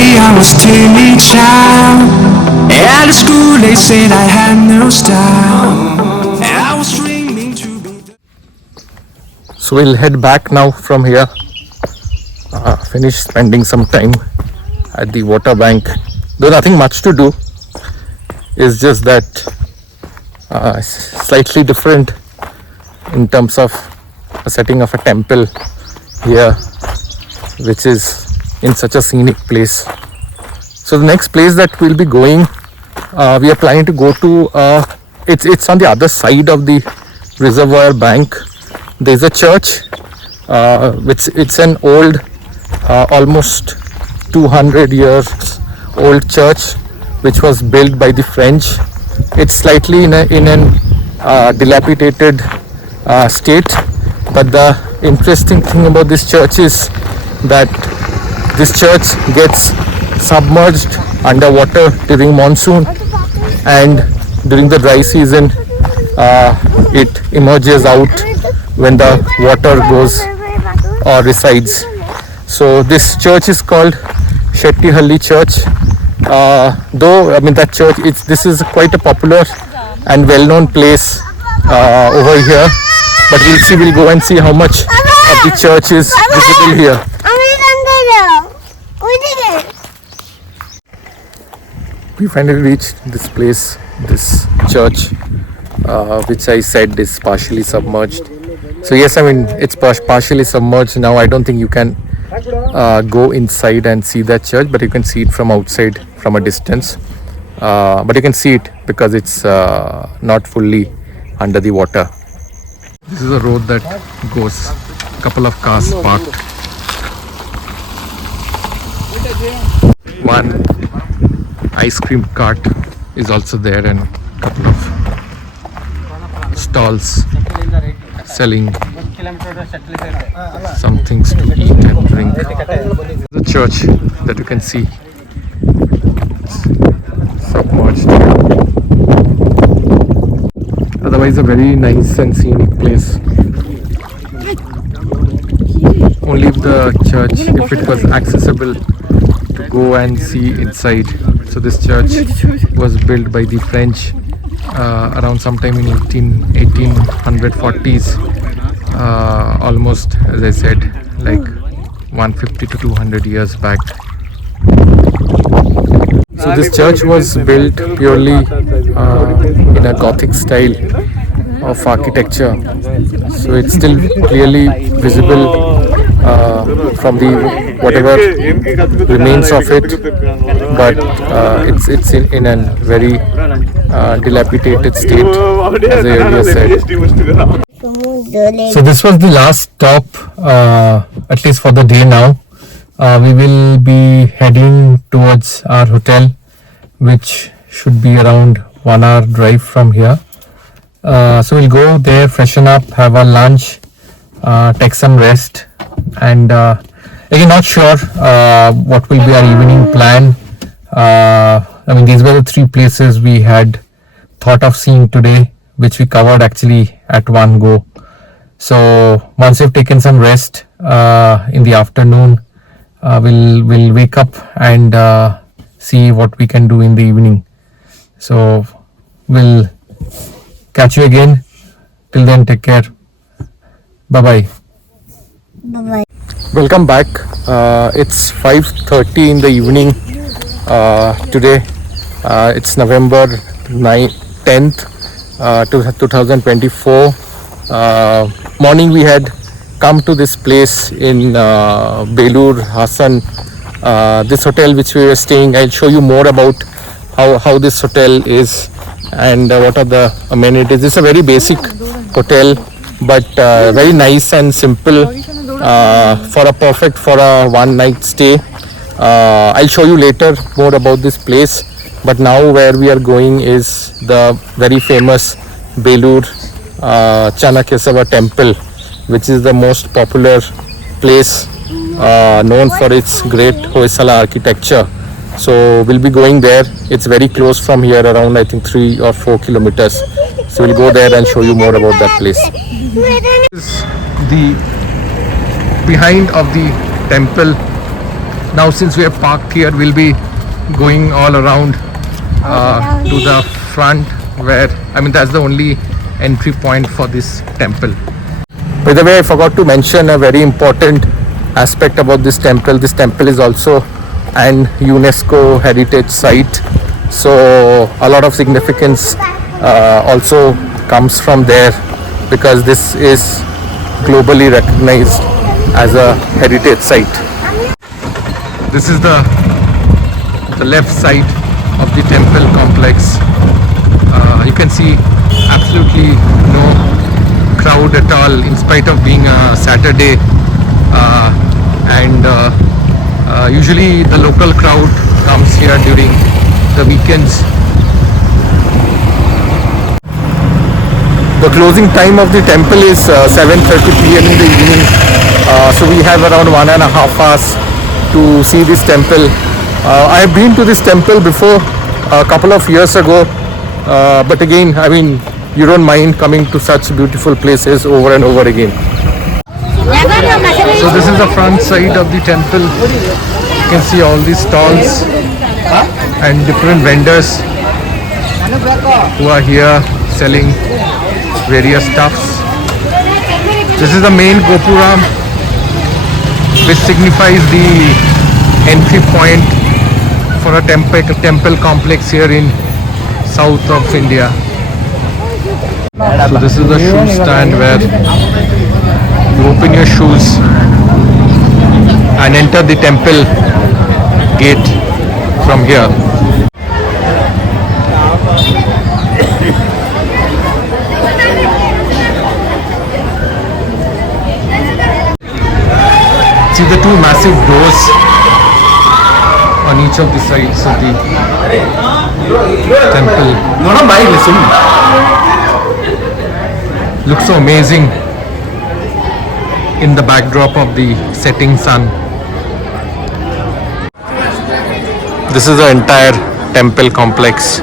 I was timid child. At school they said I had no style. And I was dreaming to be. So we'll head back now from here. Finish spending some time at the water bank. There's nothing much to do. It's just that slightly different in terms of a setting of a temple here, which is in such a scenic place. So the next place that we'll be going, we are planning to go to, it's on the other side of the reservoir bank. There's a church, which it's an old, almost 200 years old church, which was built by the French. It's slightly in an dilapidated state, but the interesting thing about this church is that this church gets submerged underwater during monsoon, and during the dry season it emerges out when the water goes or resides. So this church is called Shettihalli church. Though I mean that church, this is quite a popular and well-known place over here, but we'll go and see how much of the church is visible here. We finally reached this place, this church, which I said is partially submerged. So yes, I mean it's partially submerged now. I don't think you can go inside and see that church, but you can see it from outside from a distance. But you can see it because it's not fully under the water. This is a road that goes, a couple of cars parked. One ice cream cart is also there, and a couple of stalls selling some things to eat and drink. The church that you can see, it's submerged. Otherwise a very nice and scenic place. Only if the church, if it was accessible to go and see inside. So this church was built by the French around sometime in 1840s, almost, as I said, like 150 to 200 years back. So this church was built purely in a Gothic style of architecture. So it's still clearly visible from the whatever remains of it, but it's in a very dilapidated state, as I earlier said. So this was the last stop, at least for the day now. We will be heading towards our hotel, which should be around 1 hour drive from here. So we'll go there, freshen up, have our lunch, take some rest, and again not sure what will be our evening plan. I mean, these were the three places we had thought of seeing today, which we covered actually at one go. So once we've taken some rest in the afternoon, we'll wake up and see what we can do in the evening. So we'll catch you again. Till then, take care. Bye bye. Bye bye. Welcome back. It's 5:30 in the evening today. It's November 10th, 2024. Morning we had come to this place in Belur, Hassan. This hotel which we were staying, I'll show you more about how this hotel is and what are the amenities. It's a very basic hotel, but very nice and simple, for a one night stay. I'll show you later more about this place, but now where we are going is the very famous Belur Chennakeshava temple, which is the most popular place known for its great Hoysala architecture. So we'll be going there. It's very close from here, around I think 3 or 4 kilometers. So we'll go there and show you more about that place. This is the behind of the temple. Now since we are parked here, we'll be going all around to the front where, I mean, that's the only entry point for this temple. By the way, I forgot to mention a very important aspect about this temple. This temple is also an UNESCO heritage site. So a lot of significance also comes from there because this is globally recognized as a heritage site. This is the left side of the temple complex. You can see absolutely no crowd at all in spite of being a Saturday, and usually the local crowd comes here during the weekends. The closing time of the temple is 7:30 p.m. in the evening, so we have around 1.5 hours to see this temple. I have been to this temple before a couple of years ago, but again, I mean, you don't mind coming to such beautiful places over and over again. So this is the front side of the temple. You can see all these stalls and different vendors who are here selling various stuffs. This is the main Gopuram, which signifies the entry point for a temple complex here in south of India. So this is the shoe stand where you open your shoes and enter the temple gate from here. See the two massive doors on each of the sides of the temple. Looks so amazing in the backdrop of the setting sun. This is the entire temple complex.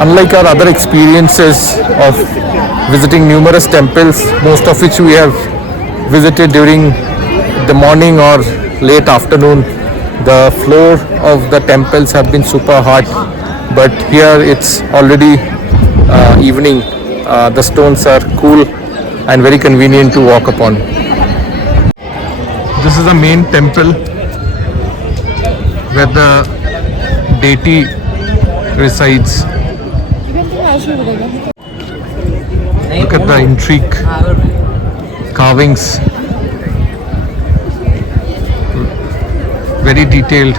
Unlike our other experiences of visiting numerous temples, most of which we have visited during the morning or late afternoon, the floor of the temples have been super hot, but here it's already evening. The stones are cool and very convenient to walk upon. This is the main temple where the deity resides. Look at the intrigue carvings, very detailed.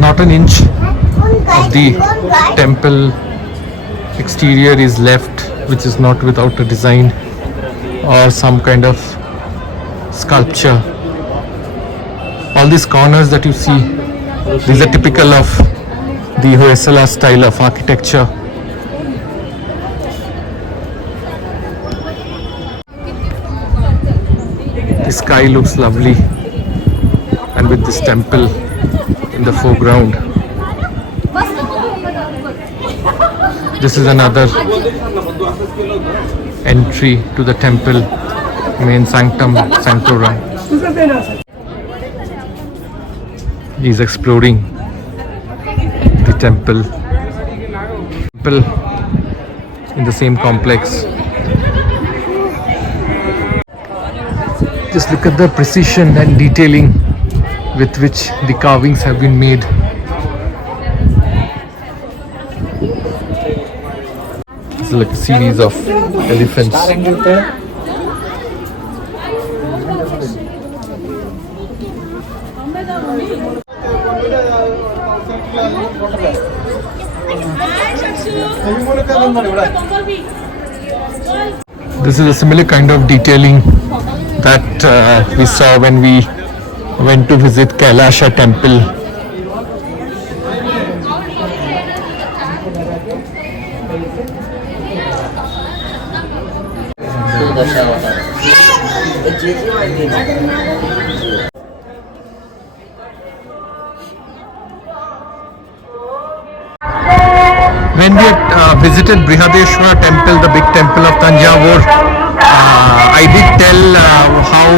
Not an inch of the temple exterior is left which is not without a design or some kind of sculpture. All these corners that you see, these are typical of the Hoysala style of architecture. The sky looks lovely, and with this temple in the foreground. This is another entry to the temple, main sanctum sanctorum. He is exploring the temple in the same complex. Just look at the precision and detailing with which the carvings have been made. It's like a series of elephants. This is a similar kind of detailing that we saw when we went to visit Kailasha temple. When we had visited Brihadeshwara temple, the big temple of Tanjavur, I did tell how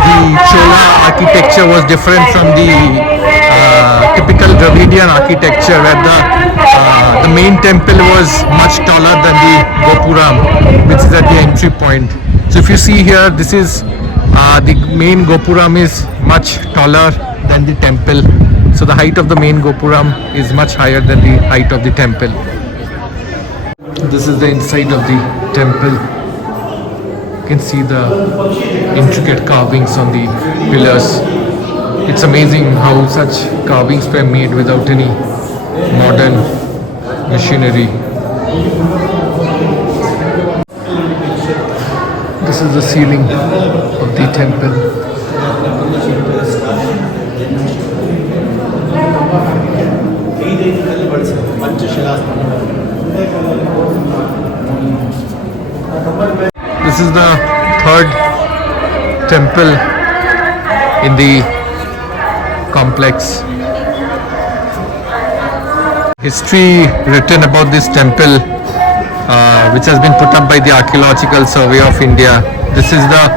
the Chola architecture was different from the typical Dravidian architecture, where the main temple was much taller than the Gopuram, which is at the entry point. So if you see here, this is the main Gopuram is much taller than the temple. So the height of the main Gopuram is much higher than the height of the temple. This is the inside of the temple. You can see the intricate carvings on the pillars. It's amazing how such carvings were made without any modern machinery. This is the ceiling of the temple. This is the third temple in the complex. History written about this temple, which has been put up by the Archaeological Survey of India. This is the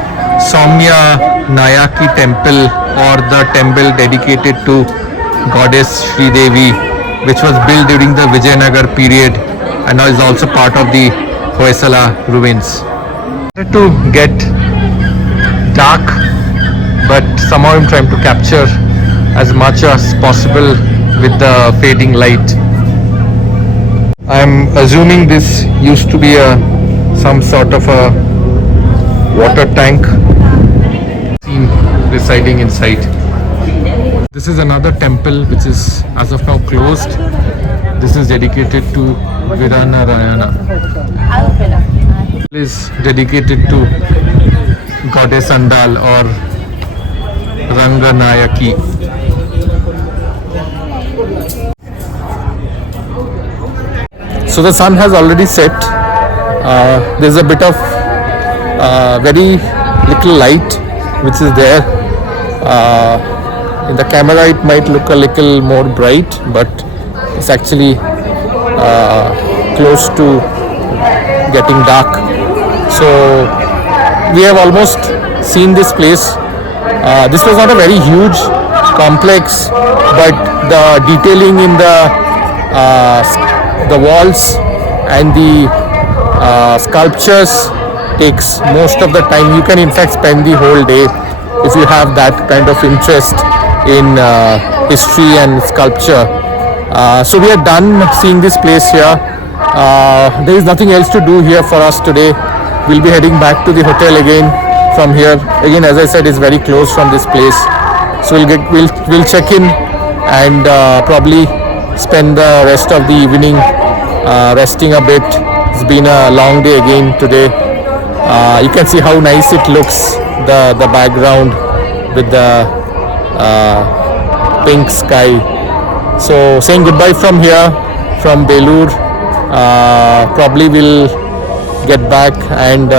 Soumya Nayaki temple, or the temple dedicated to goddess Sri Devi, which was built during the Vijayanagar period and now is also part of the Hoysala ruins. I wanted to get dark, but somehow I'm trying to capture as much as possible with the fading light. I'm assuming this used to be some sort of a water tank seen residing inside. This is another temple which is as of now closed. This is dedicated to Viranarayana. It is dedicated to goddess Andal or Ranganayaki. So the sun has already set. There's a bit of very little light which is there. In the camera it might look a little more bright, but it's actually close to getting dark. So we have almost seen this place. This was not a very huge complex, but the detailing in the walls and the sculptures takes most of the time. You can in fact spend the whole day if you have that kind of interest in history and sculpture. So we are done seeing this place here. There is nothing else to do here for us today. We'll be heading back to the hotel again from here. Again, as I said, it's very close from this place. So we'll check in and probably spend the rest of the evening resting a bit. It's been a long day again today. You can see how nice it looks, the background with the pink sky. So saying goodbye from here, from Belur. Probably we'll get back and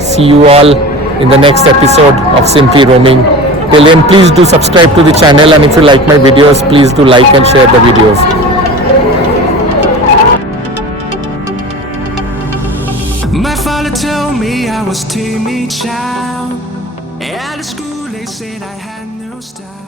see you all in the next episode of Simply Roaming. Till then, please do subscribe to the channel, and if you like my videos, please do like and share the videos. My father told me I was timid child. At school they said I had no style.